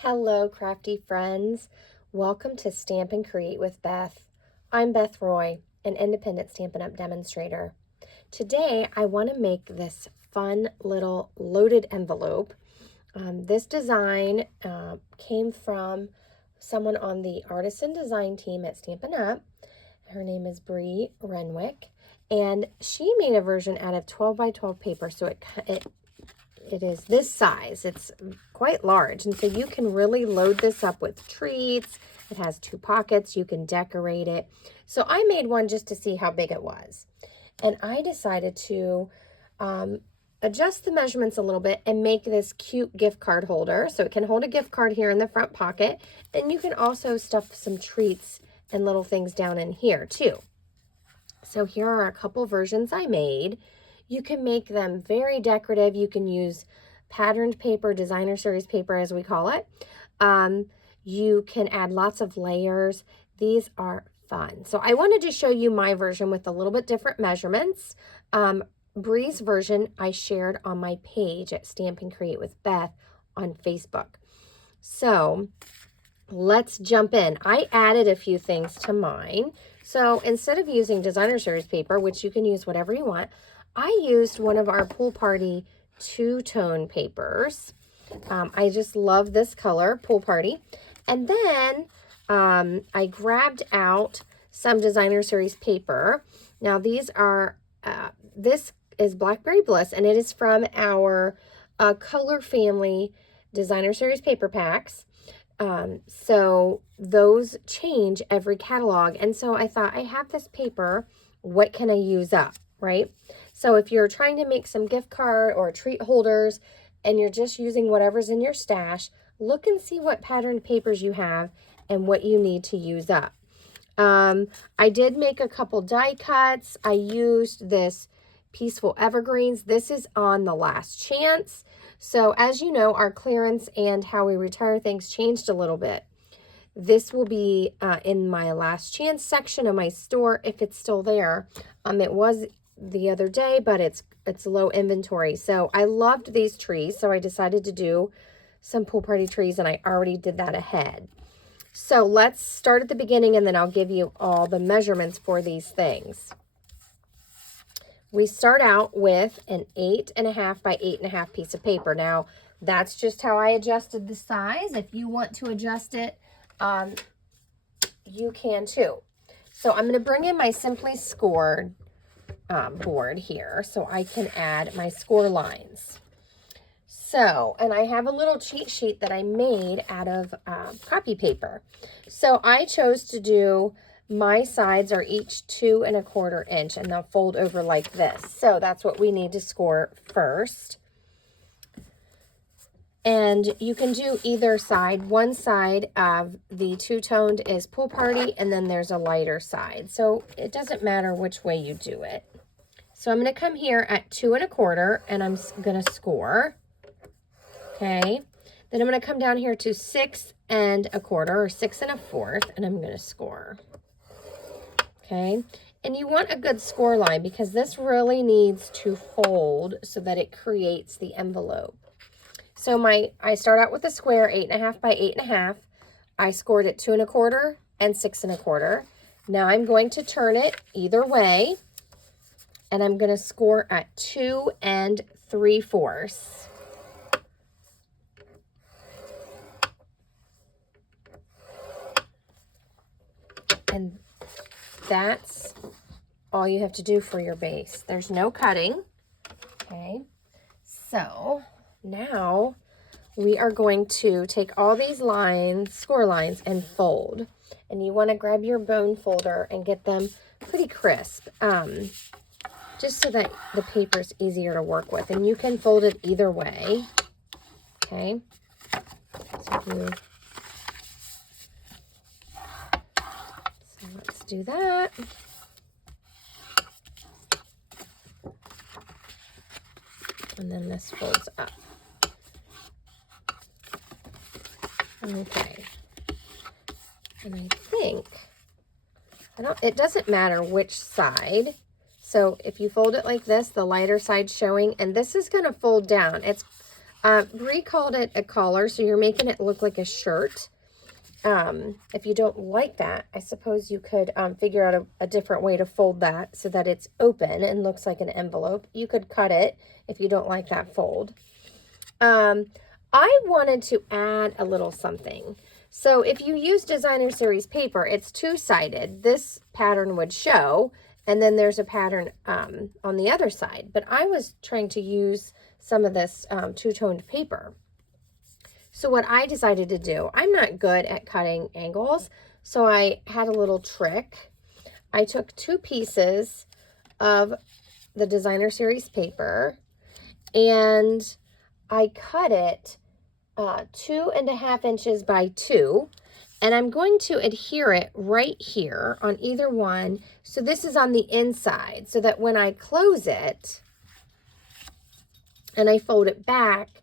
Hello, crafty friends. Welcome to Stamp and Create with Beth. I'm Beth Roy, an independent Stampin' Up! Demonstrator. Today, I want to make this fun little loaded envelope. This design came from someone on the Artisan Design Team at Stampin' Up! Her name is Bree Renwick, and she made a version out of 12 by 12 paper, so it is this size. It's quite large, and so you can really load this up with treats. It has 2 pockets. You can decorate it. So I made one just to see how big it was, and I decided to adjust the measurements a little bit and make this cute gift card holder. So it can hold a gift card here in the front pocket, and you can also stuff some treats and little things down in here too. So here are a couple versions I made. You can make them very decorative. You can use patterned paper, designer series paper as we call it. You can add lots of layers. These are fun. So I wanted to show you my version with a little bit different measurements. Bree's version I shared on my page at Stamp and Create with Beth on Facebook. So let's jump in. I added a few things to mine. So instead of using designer series paper, which you can use whatever you want, I used one of our Pool Party two-tone papers. I just love this color, Pool Party. And then I grabbed out some designer series paper. Now these are, this is Blackberry Bliss, and it is from our Color Family designer series paper packs. So those change every catalog. And so I thought, I have this paper, what can I use up, right? So if you're trying to make some gift card or treat holders and you're just using whatever's in your stash, look and see what patterned papers you have and what you need to use up. I did make a couple die cuts. I used this Peaceful Evergreens. This is on the last chance. So as you know, our clearance and how we retire things changed a little bit. This will be in my last chance section of my store if it's still there. It was the other day, but it's low inventory. So I loved these trees, so I decided to do some Pool Party trees, and I already did that ahead. So let's start at the beginning, and then I'll give you all the measurements for these things. We start out with an 8.5 by 8.5 piece of paper. Now, that's just how I adjusted the size. If you want to adjust it, you can too. So I'm going to bring in my Simply Scored board here so I can add my score lines. So, and I have a little cheat sheet that I made out of copy paper. So I chose to do, my sides are each 2 1/4 inch, and they'll fold over like this. So that's what we need to score first. And you can do either side. One side of the two-toned is Pool Party, and then there's a lighter side. So it doesn't matter which way you do it. So I'm going to come here at 2 1/4, and I'm going to score. Okay. Then I'm going to come down here to 6 1/4 or 6 1/4, and I'm going to score. Okay. And you want a good score line because this really needs to fold so that it creates the envelope. So I start out with a square 8.5 by 8.5. I scored at 2 1/4 and 6 1/4. Now I'm going to turn it either way, and I'm going to score at 2 3/4. And that's all you have to do for your base. There's no cutting. Okay. So now we are going to take all these lines, score lines, and fold. And you want to grab your bone folder and get them pretty crisp, just so that the paper is easier to work with. And you can fold it either way. Okay. So let's do that. And then this folds up. Okay. And I think, it doesn't matter which side. So if you fold it like this, the lighter side showing, and this is going to fold down. It's Bree called it a collar, so you're making it look like a shirt. If you don't like that, I suppose you could figure out a different way to fold that so that it's open and looks like an envelope. You could cut it if you don't like that fold. I wanted to add a little something. So if you use designer series paper, it's two-sided. This pattern would show, and then there's a pattern on the other side. But I was trying to use some of this two-toned paper. So what I decided to do, I'm not good at cutting angles, so I had a little trick. I took 2 pieces of the designer series paper and I cut it 2.5 inches by 2, and I'm going to adhere it right here on either one. So this is on the inside, so that when I close it and I fold it back,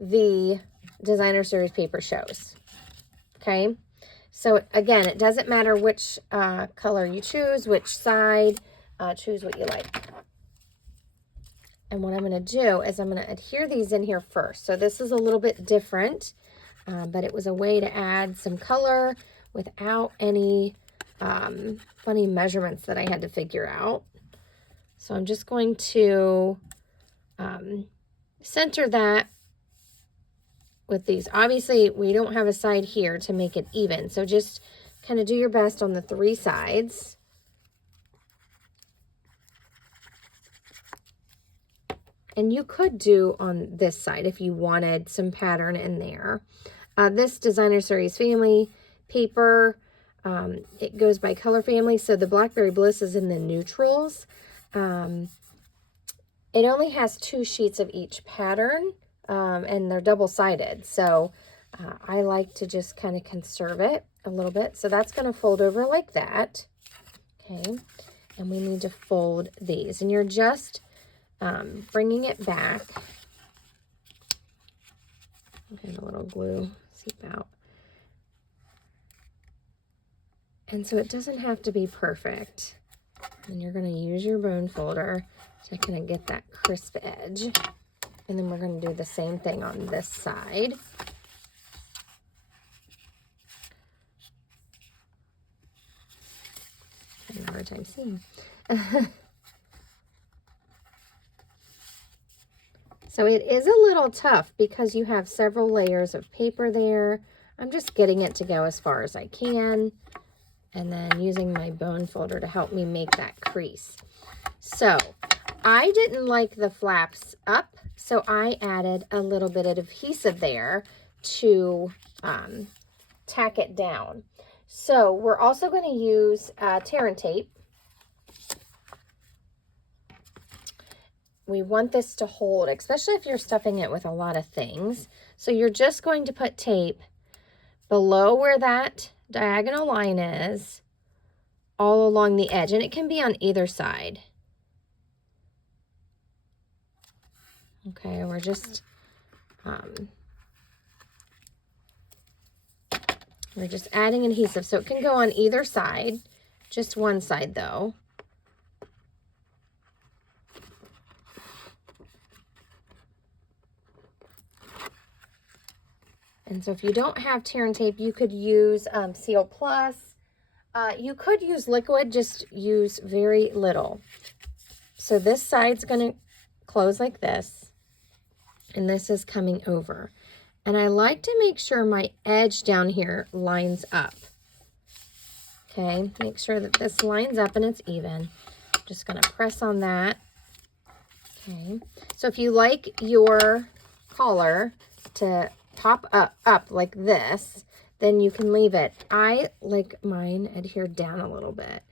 the designer series paper shows. Okay, so again, it doesn't matter which color you choose, which side, choose what you like. And what I'm going to do is I'm going to adhere these in here first. So this is a little bit different, but it was a way to add some color without any funny measurements that I had to figure out. So I'm just going to center that with these. Obviously, we don't have a side here to make it even, so just kind of do your best on the 3 sides. And you could do on this side if you wanted some pattern in there. This designer series family paper, it goes by color family, so the Blackberry Bliss is in the neutrals. It only has 2 sheets of each pattern, and they're double-sided, so I like to just kind of conserve it a little bit. So that's going to fold over like that. Okay, and we need to fold these, and you're just bringing it back. Okay, a little glue seep out. And so it doesn't have to be perfect. And you're going to use your bone folder to kind of get that crisp edge. And then we're going to do the same thing on this side. I have a hard time seeing. So it is a little tough because you have several layers of paper there. I'm just getting it to go as far as I can, and then using my bone folder to help me make that crease. So I didn't like the flaps up, so I added a little bit of adhesive there to tack it down. So we're also going to use tear and tape. We want this to hold, especially if you're stuffing it with a lot of things. So you're just going to put tape below where that diagonal line is, all along the edge, and it can be on either side. Okay, we're just adding adhesive, so it can go on either side, just one side though. And so if you don't have tear and tape, you could use Seal Plus. You could use liquid, just use very little. So this side's going to close like this, and this is coming over. And I like to make sure my edge down here lines up. Okay, make sure that this lines up and it's even. I'm just going to press on that. Okay, so if you like your collar to pop up like this, then you can leave it. I like mine adhered down a little bit.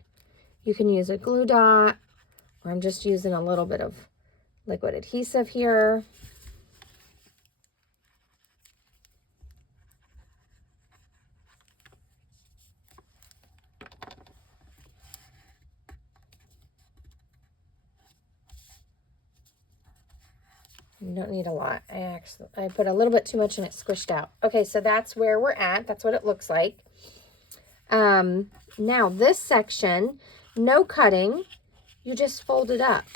You can use a glue dot, or I'm just using a little bit of liquid adhesive here. You don't need a lot. I put a little bit too much and it squished out. Okay, so that's where we're at. That's what it looks like. Now this section, no cutting. You just fold it up.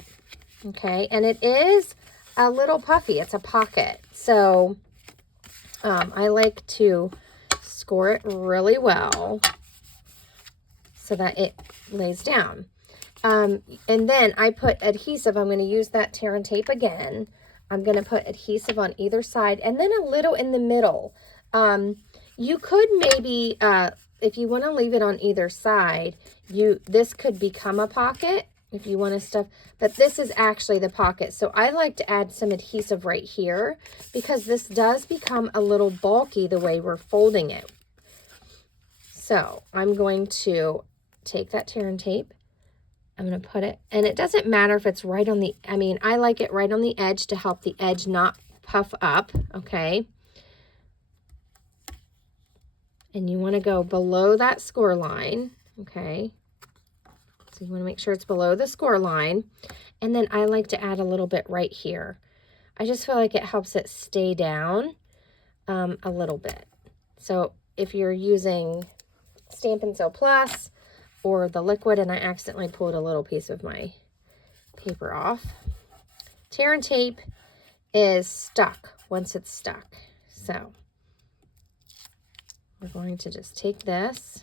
Okay, and it is a little puffy. It's a pocket. So I like to score it really well so that it lays down. And then I put adhesive. I'm going to use that tear and tape again. I'm going to put adhesive on either side and then a little in the middle. You could maybe, if you want to leave it on either side, this could become a pocket if you want to stuff, but this is actually the pocket. So I like to add some adhesive right here because this does become a little bulky the way we're folding it. So I'm going to take that tear and tape. I'm going to put it, and it doesn't matter if it's right on the, I like it right on the edge to help the edge not puff up, okay? And you want to go below that score line, okay? So you want to make sure it's below the score line. And then I like to add a little bit right here. I just feel like it helps it stay down a little bit. So if you're using Stampin' Sew Plus or the liquid, and I accidentally pulled a little piece of my paper off, tear and tape is stuck once it's stuck. So we're going to just take this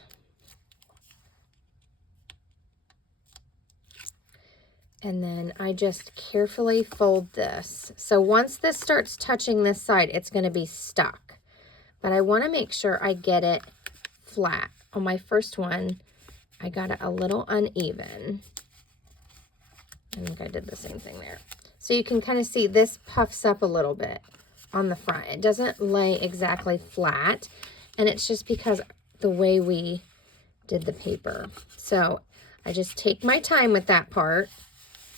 and then I just carefully fold this. So once this starts touching this side, it's going to be stuck. But I want to make sure I get it flat. On my first one, I got it a little uneven. I think I did the same thing there. So you can kind of see this puffs up a little bit on the front. It doesn't lay exactly flat, and it's just because the way we did the paper. So I just take my time with that part.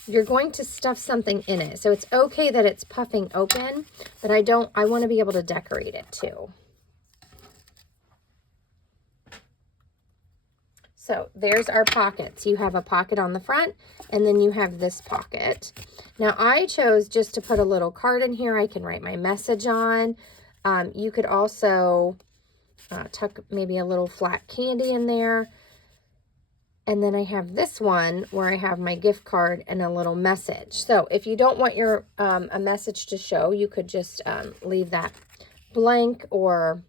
You're going to stuff something in it. So it's okay that it's puffing open, but I want to be able to decorate it too. So there's our pockets. You have a pocket on the front, and then you have this pocket. Now I chose just to put a little card in here I can write my message on. You could also tuck maybe a little flat candy in there. And then I have this one where I have my gift card and a little message. So if you don't want your a message to show, you could just leave that blank or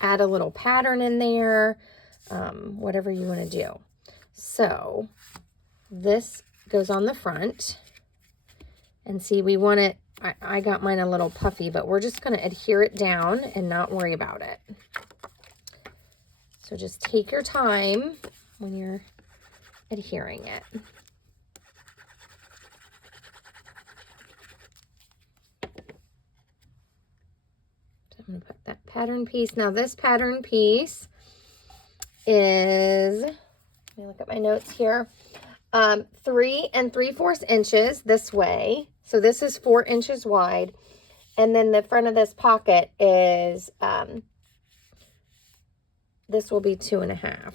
add a little pattern in there, whatever you want to do. So this goes on the front. And see, we want it, I got mine a little puffy, but we're just going to adhere it down and not worry about it. So just take your time when you're adhering it. So I'm going to put that pattern piece. Now this pattern piece is, let me look at my notes here, 3 3/4 inches this way. So this is 4 inches wide. And then the front of this pocket is, this will be 2.5.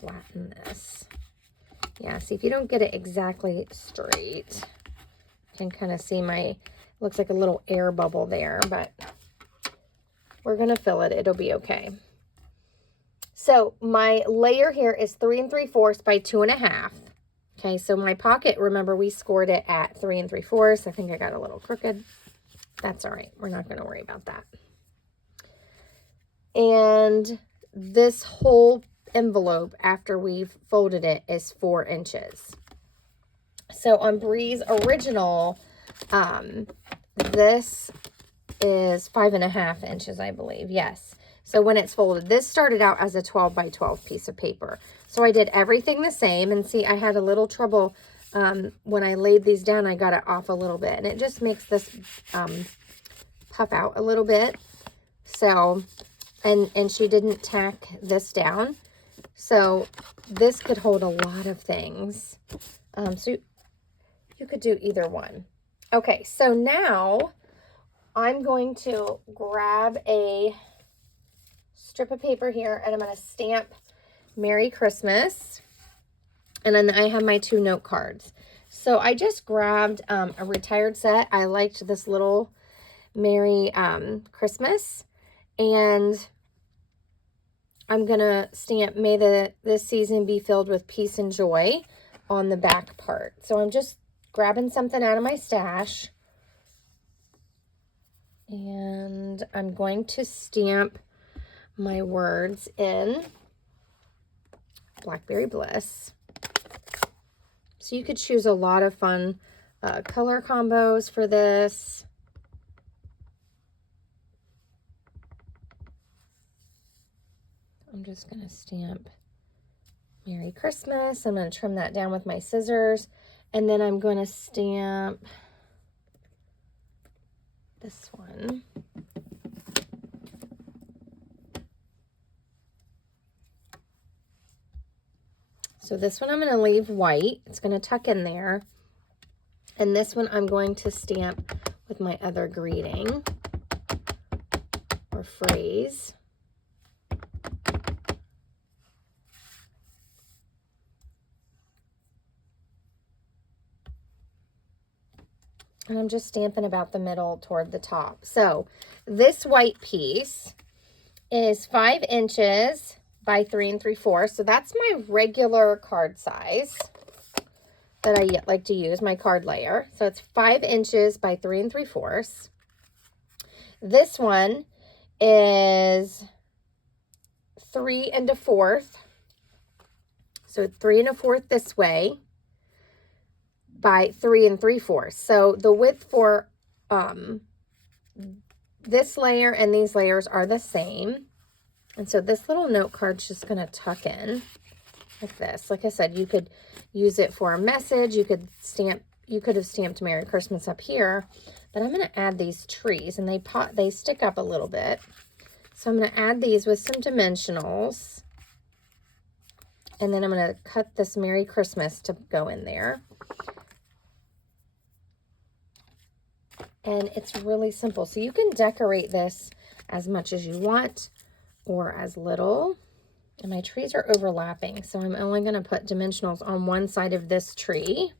Flatten this. Yeah, see, if you don't get it exactly straight, you can kind of see looks like a little air bubble there, but we're going to fill it. It'll be okay. So my layer here is 3 3/4 by 2.5. Okay, so my pocket, remember we scored it at 3 3/4. I think I got a little crooked. That's all right. We're not going to worry about that. And this whole envelope after we've folded it is 4 inches. So on Bree's original, this is 5.5 inches, I believe. Yes. So when it's folded, this started out as a 12 by 12 piece of paper. So I did everything the same, and see, I had a little trouble when I laid these down. I got it off a little bit, and it just makes this puff out a little bit. So, and she didn't tack this down. So this could hold a lot of things. So you could do either one. Okay, so now I'm going to grab a strip of paper here, and I'm going to stamp Merry Christmas. And then I have my 2 note cards. So I just grabbed a retired set. I liked this little Merry Christmas. And I'm going to stamp, may this season be filled with peace and joy on the back part. So I'm just grabbing something out of my stash. And I'm going to stamp my words in Blackberry Bliss. So you could choose a lot of fun color combos for this. I'm just going to stamp Merry Christmas. I'm going to trim that down with my scissors. And then I'm going to stamp this one. So this one I'm going to leave white. It's going to tuck in there. And this one I'm going to stamp with my other greeting or phrase. And I'm just stamping about the middle toward the top. So this white piece is 5 inches by 3 3/4. So that's my regular card size that I like to use, my card layer. So it's 5 inches by 3 3/4. This one is 3 1/4. So 3 1/4 this way by 3 3/4. So the width for this layer and these layers are the same. And so this little note card's just going to tuck in like this. Like I said, you could use it for a message. You could have stamped Merry Christmas up here, but I'm going to add these trees, and they stick up a little bit. So I'm going to add these with some dimensionals, and then I'm going to cut this Merry Christmas to go in there. And it's really simple. So you can decorate this as much as you want or as little. And my trees are overlapping, so I'm only going to put dimensionals on one side of this tree.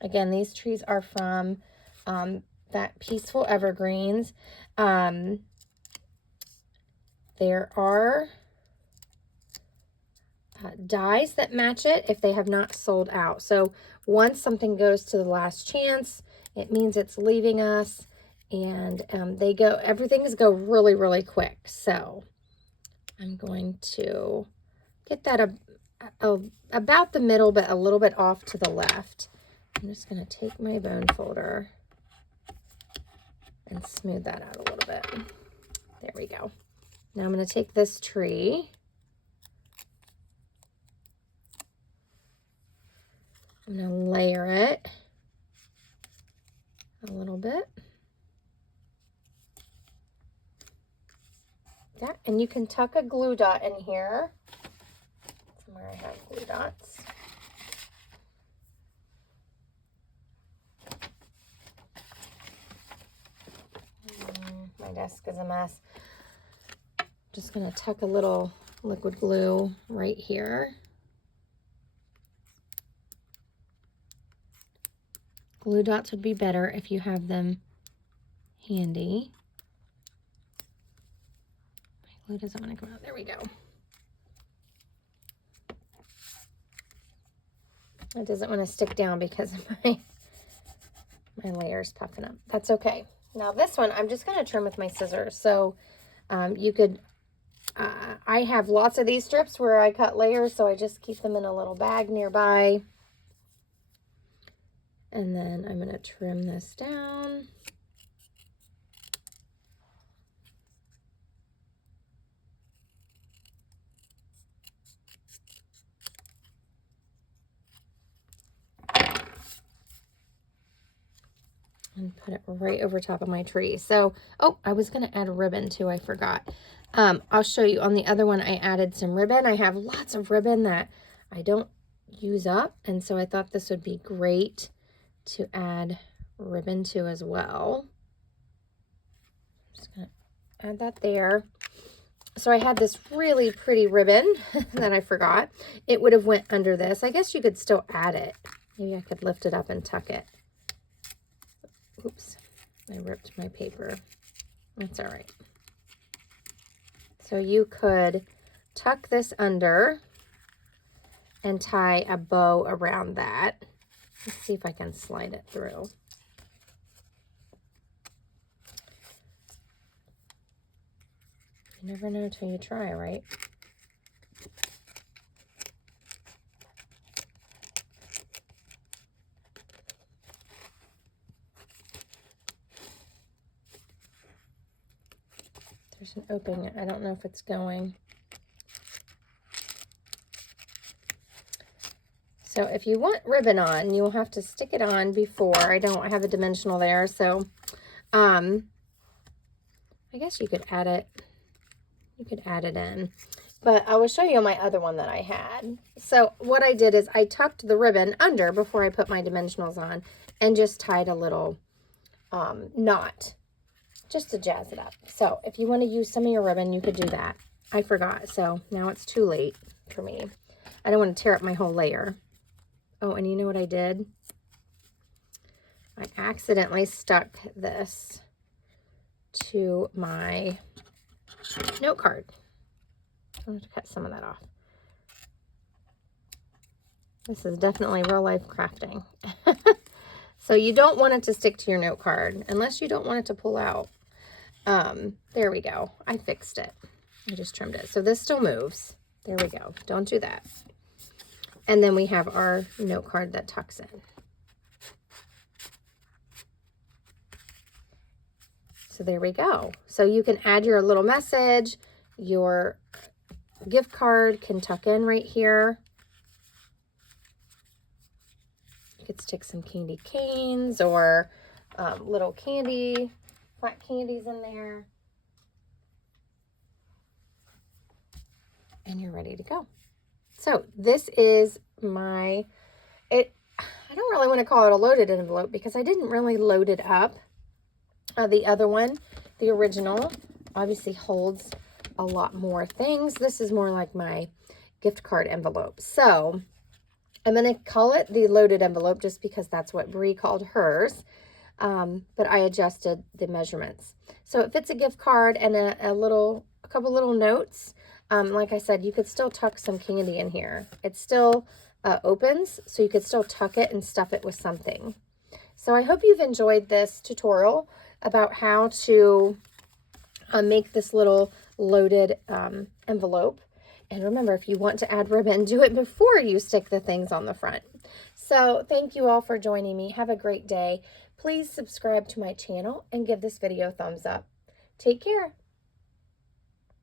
Again, these trees are from that Peaceful Evergreens. There are dies that match it if they have not sold out. So once something goes to the last chance, it means it's leaving us. And everything's go really, really quick. So I'm going to get that about the middle, but a little bit off to the left. I'm just going to take my bone folder and smooth that out a little bit. There we go. Now I'm going to take this tree. I'm going to layer it a little bit. Yeah, and you can tuck a glue dot in here. Somewhere I have glue dots. My desk is a mess. Just going to tuck a little liquid glue right here. Glue dots would be better if you have them handy. My glue doesn't want to come out. There we go. It doesn't want to stick down because my layer's puffing up. That's okay. Now this one, I'm just going to trim with my scissors. So you could, I have lots of these strips where I cut layers, so I just keep them in a little bag nearby. And then I'm going to trim this down. And put it right over top of my tree. So, oh, I was going to add a ribbon too. I forgot. I'll show you on the other one. I added some ribbon. I have lots of ribbon that I don't use up. And so I thought this would be great to add ribbon to as well. I'm just going to add that there. So I had this really pretty ribbon that I forgot. It would have went under this. I guess you could still add it. Maybe I could lift it up and tuck it. Oops, I ripped my paper. That's all right. So you could tuck this under and tie a bow around that. Let's see if I can slide it through. You never know till you try, right? There's an opening. I don't know if it's going. So if you want ribbon on, you'll have to stick it on before. I don't have a dimensional there, so I guess you could add it. You could add it in. But I will show you my other one that I had. So what I did is I tucked the ribbon under before I put my dimensionals on and just tied a little knot just to jazz it up. So if you want to use some of your ribbon, you could do that. I forgot, so now it's too late for me. I don't want to tear up my whole layer. Oh, and you know what I did? I accidentally stuck this to my note card. I'm going to cut some of that off. This is definitely real life crafting. So you don't want it to stick to your note card unless you don't want it to pull out. There we go. I fixed it. I just trimmed it. So this still moves. There we go. Don't do that. And then we have our note card that tucks in. So there we go. So you can add your little message. Your gift card can tuck in right here. You could stick some candy canes or little candy, flat candies in there. And you're ready to go. So this is my, I don't really want to call it a loaded envelope because I didn't really load it up. The other one, the original, obviously holds a lot more things. This is more like my gift card envelope. So I'm going to call it the loaded envelope just because that's what Bree called hers. But I adjusted the measurements. So it fits a gift card and a couple little notes. Like I said, you could still tuck some candy in here. It still opens, so you could still tuck it and stuff it with something. So I hope you've enjoyed this tutorial about how to make this little loaded envelope. And remember, if you want to add ribbon, do it before you stick the things on the front. So thank you all for joining me. Have a great day. Please subscribe to my channel and give this video a thumbs up. Take care.